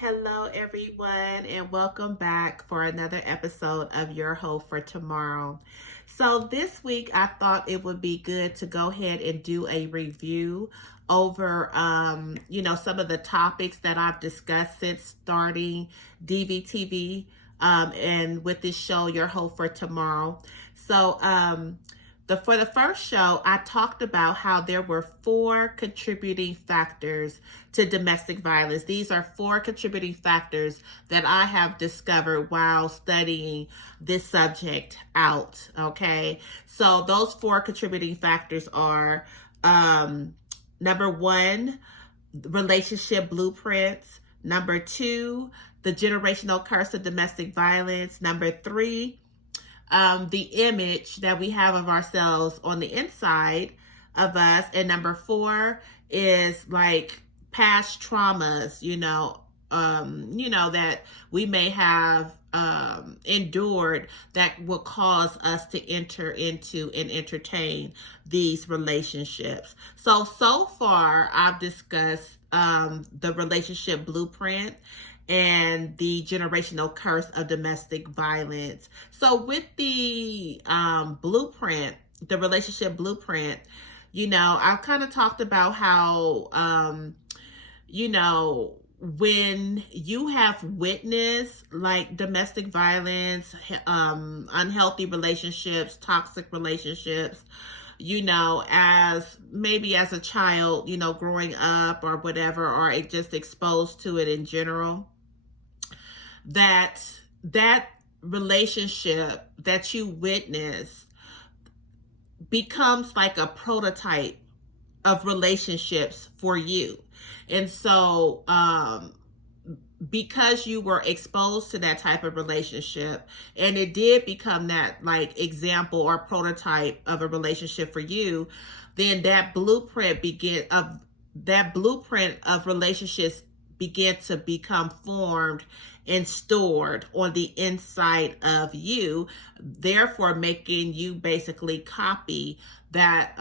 Hello, everyone, and welcome back for another episode of Your Hope for Tomorrow. So, this week I thought it would be good to go ahead and do a review over, some of the topics that I've discussed since starting DVTV and with this show, Your Hope for Tomorrow. So, for the first show, I talked about how there were 4 contributing factors to domestic violence. These are 4 contributing factors that I have discovered while studying this subject out. Okay, so those 4 contributing factors are number 1, relationship blueprints. Number 2, the generational curse of domestic violence. Number 3, the image that we have of ourselves on the inside of us. And number 4 is like past traumas, that we may have endured that will cause us to enter into and entertain these relationships. So far I've discussed the relationship blueprint and the generational curse of domestic violence. So with the blueprint, the relationship blueprint, I've kind of talked about how, when you have witnessed like domestic violence, unhealthy relationships, toxic relationships, as maybe as a child, growing up or whatever, or just exposed to it in general, that relationship that you witness becomes like a prototype of relationships for you. And so because you were exposed to that type of relationship and it did become that like example or prototype of a relationship for you, then that blueprint of relationships begin to become formed and stored on the inside of you, therefore making you basically copy that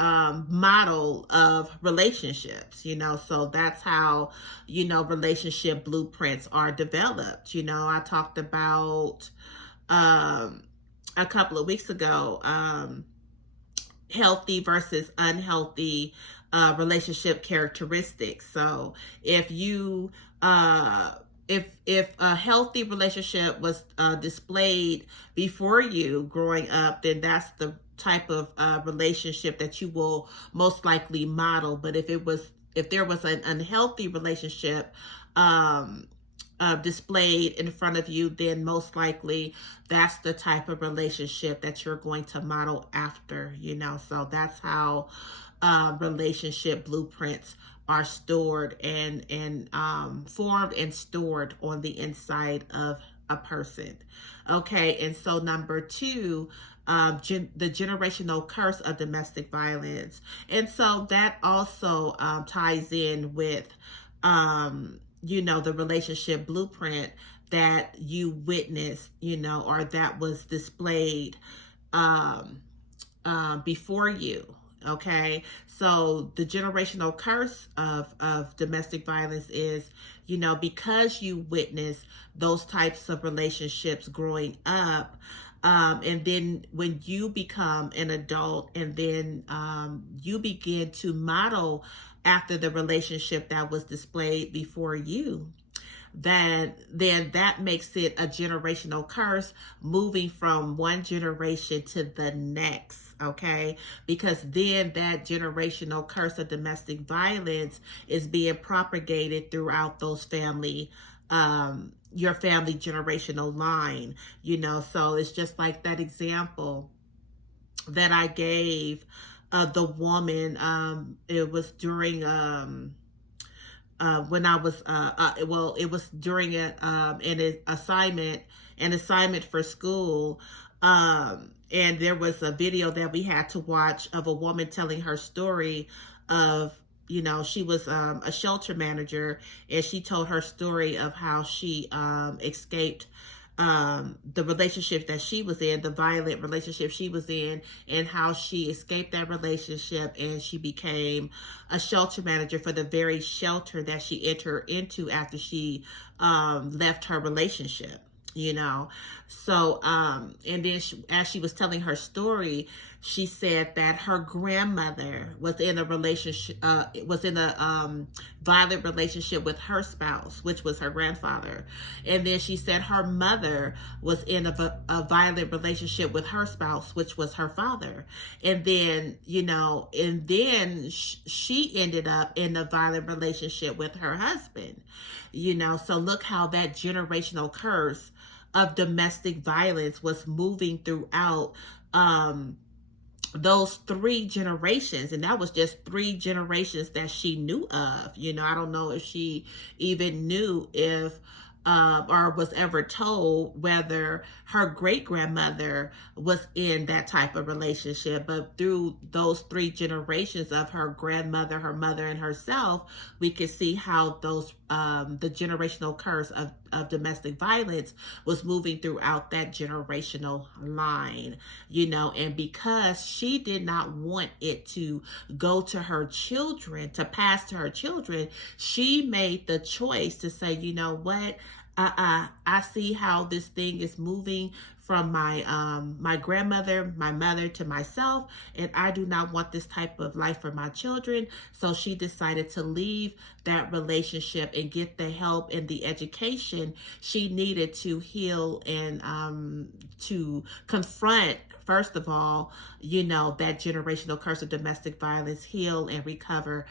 model of relationships, so that's how, relationship blueprints are developed. I talked about a couple of weeks ago, healthy versus unhealthy relationship characteristics. So if you if a healthy relationship was displayed before you growing up, then that's the type of relationship that you will most likely model. But if there was an unhealthy relationship displayed in front of you, then most likely that's the type of relationship that you're going to model after, so that's how relationship blueprints are stored and formed and stored on the inside of a person. Okay, and so number 2, the generational curse of domestic violence. And so that also ties in with, the relationship blueprint that you witnessed, or that was displayed before you. Okay, so the generational curse of domestic violence is, because you witness those types of relationships growing up, and then when you become an adult and then you begin to model after the relationship that was displayed before you, then that makes it a generational curse moving from one generation to the next. Okay, because then that generational curse of domestic violence is being propagated throughout those family, your family generational line, so it's just like that example that I gave of the woman. It was during when I was it was during an assignment for school, and there was a video that we had to watch of a woman telling her story of, she was a shelter manager, and she told her story of how she escaped the relationship that she was in, the violent relationship she was in, and how she escaped that relationship and she became a shelter manager for the very shelter that she entered into after she left her relationship. So and then as she was telling her story, she said that her grandmother was in a relationship, was in a violent relationship with her spouse, which was her grandfather. And then she said her mother was in a violent relationship with her spouse, which was her father. And then, she ended up in a violent relationship with her husband. So look how that generational curse of domestic violence was moving throughout those 3 generations. And that was just 3 generations that she knew of. I don't know if she even knew if or was ever told whether her great-grandmother was in that type of relationship. But through those 3 generations of her grandmother, her mother, and herself, we could see how those the generational curse of domestic violence was moving throughout that generational line, and because she did not want it to go to her children, to pass to her children, she made the choice to say, you know what, I see how this thing is moving from my grandmother, my mother, to myself, and I do not want this type of life for my children. So she decided to leave that relationship and get the help and the education she needed to heal and to confront, first of all, that generational curse of domestic violence, heal and recover,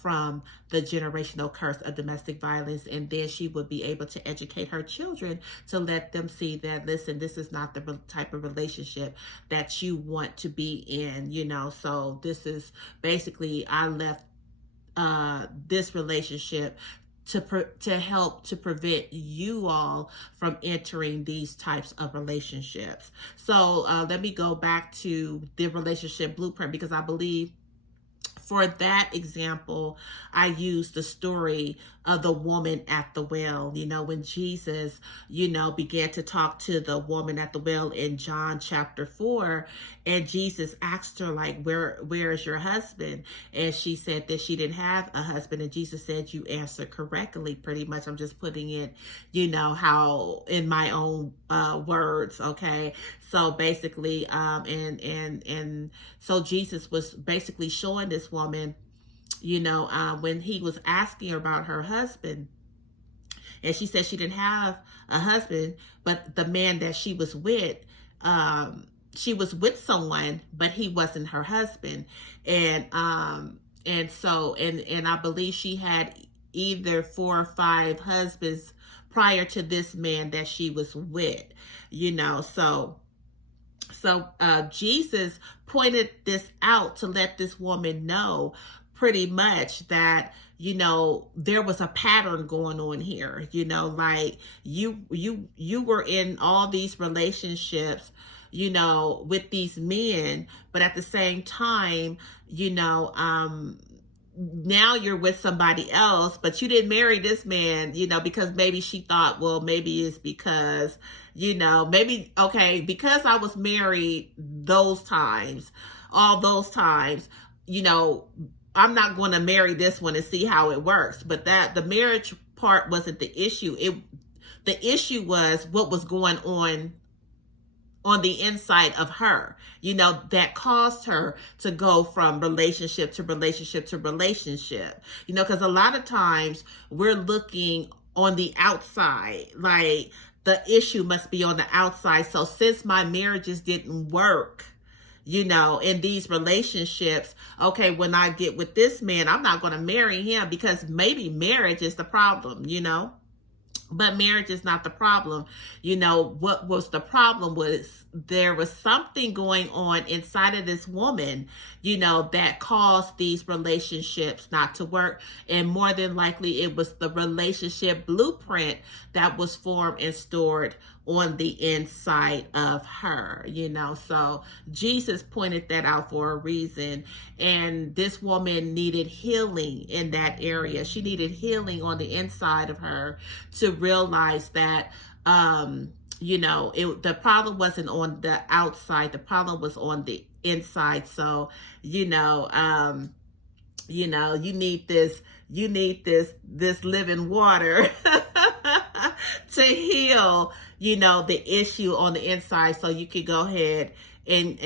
from the generational curse of domestic violence. And then she would be able to educate her children to let them see that, listen, this is not the type of relationship that you want to be in, So this is basically, I left this relationship to help to prevent you all from entering these types of relationships. So let me go back to the relationship blueprint, because I believe for that example, I used the story of the woman at the well. When Jesus, began to talk to the woman at the well in John chapter 4, and Jesus asked her, like, where is your husband? And she said that she didn't have a husband. And Jesus said, you answered correctly. Pretty much, I'm just putting it, how in my own words, okay? So basically, and so Jesus was basically showing this woman, when he was asking her about her husband, and she said she didn't have a husband, but the man that she was with someone, but he wasn't her husband. And so I believe she had either 4 or 5 husbands prior to this man that she was with, So Jesus pointed this out to let this woman know pretty much that, there was a pattern going on here, like you were in all these relationships, with these men, but at the same time, now you're with somebody else, but you didn't marry this man, because maybe she thought, well, maybe it's because, maybe, okay, because I was married all those times, I'm not going to marry this one and see how it works. But that the marriage part wasn't the issue. The issue was what was going on the inside of her, that caused her to go from relationship to relationship to relationship, because a lot of times we're looking on the outside, like the issue must be on the outside. So since my marriages didn't work, in these relationships, okay, when I get with this man, I'm not going to marry him because maybe marriage is the problem, But marriage is not the problem. What was the problem was there was something going on inside of this woman, that caused these relationships not to work. And more than likely, it was the relationship blueprint that was formed and stored on the inside of her, So Jesus pointed that out for a reason. And this woman needed healing in that area. She needed healing on the inside of her to realize that the problem wasn't on the outside. The problem was on the inside. So, you need this living water to heal, the issue on the inside, so you can go ahead and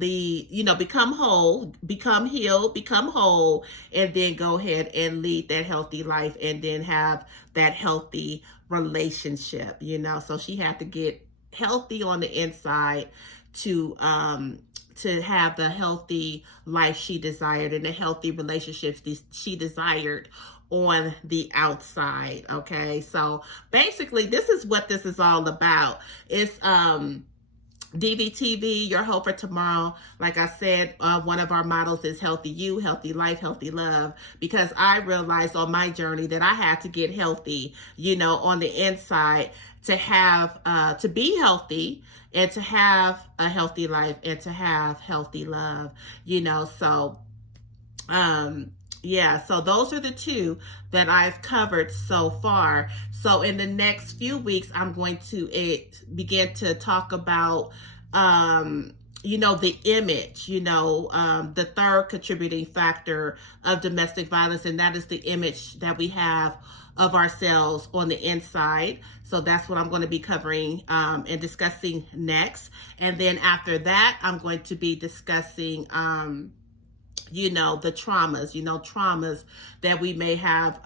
lead, become whole, become healed, become whole, and then go ahead and lead that healthy life, and then have that healthy relationship. So she had to get healthy on the inside to have the healthy life she desired, and the healthy relationships she desired on the outside. Okay, so basically this is what this is all about. It's DVTV, your hope for tomorrow. Like I said, one of our models is healthy you, healthy life, healthy love, because I realized on my journey that I had to get healthy, on the inside, to have to be healthy, and to have a healthy life, and to have healthy love. So so those are the two that I've covered so far. So in the next few weeks, I'm going to begin to talk about, the image, the third contributing factor of domestic violence, and that is the image that we have of ourselves on the inside. So that's what I'm going to be covering and discussing next. And then after that, I'm going to be discussing the traumas that we may have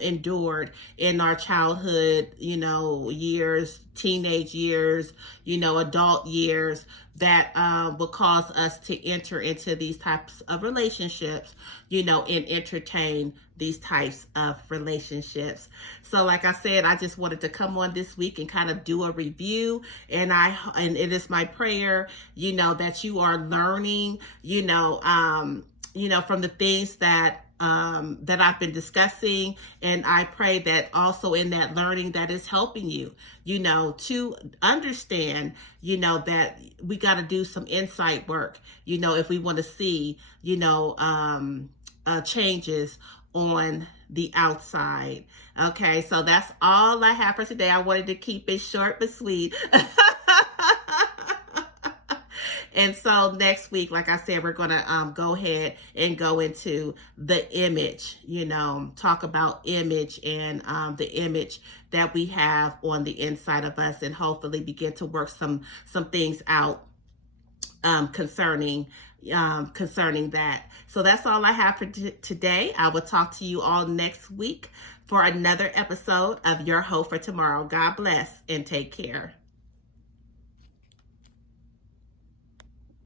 endured in our childhood, years, teenage years, adult years, that will cause us to enter into these types of relationships, and entertain these types of relationships. So like I said, I just wanted to come on this week and kind of do a review, and it is my prayer, that you are learning, from the things that I've been discussing. And I pray that also in that learning, that is helping you, to understand, that we got to do some insight work, if we want to see, changes on the outside. Okay, so that's all I have for today. I wanted to keep it short but sweet. And so next week, like I said, we're going to go ahead and go into the image, talk about image, and the image that we have on the inside of us, and hopefully begin to work some things out concerning that. So that's all I have for today. I will talk to you all next week for another episode of Your Hope for Tomorrow. God bless and take care.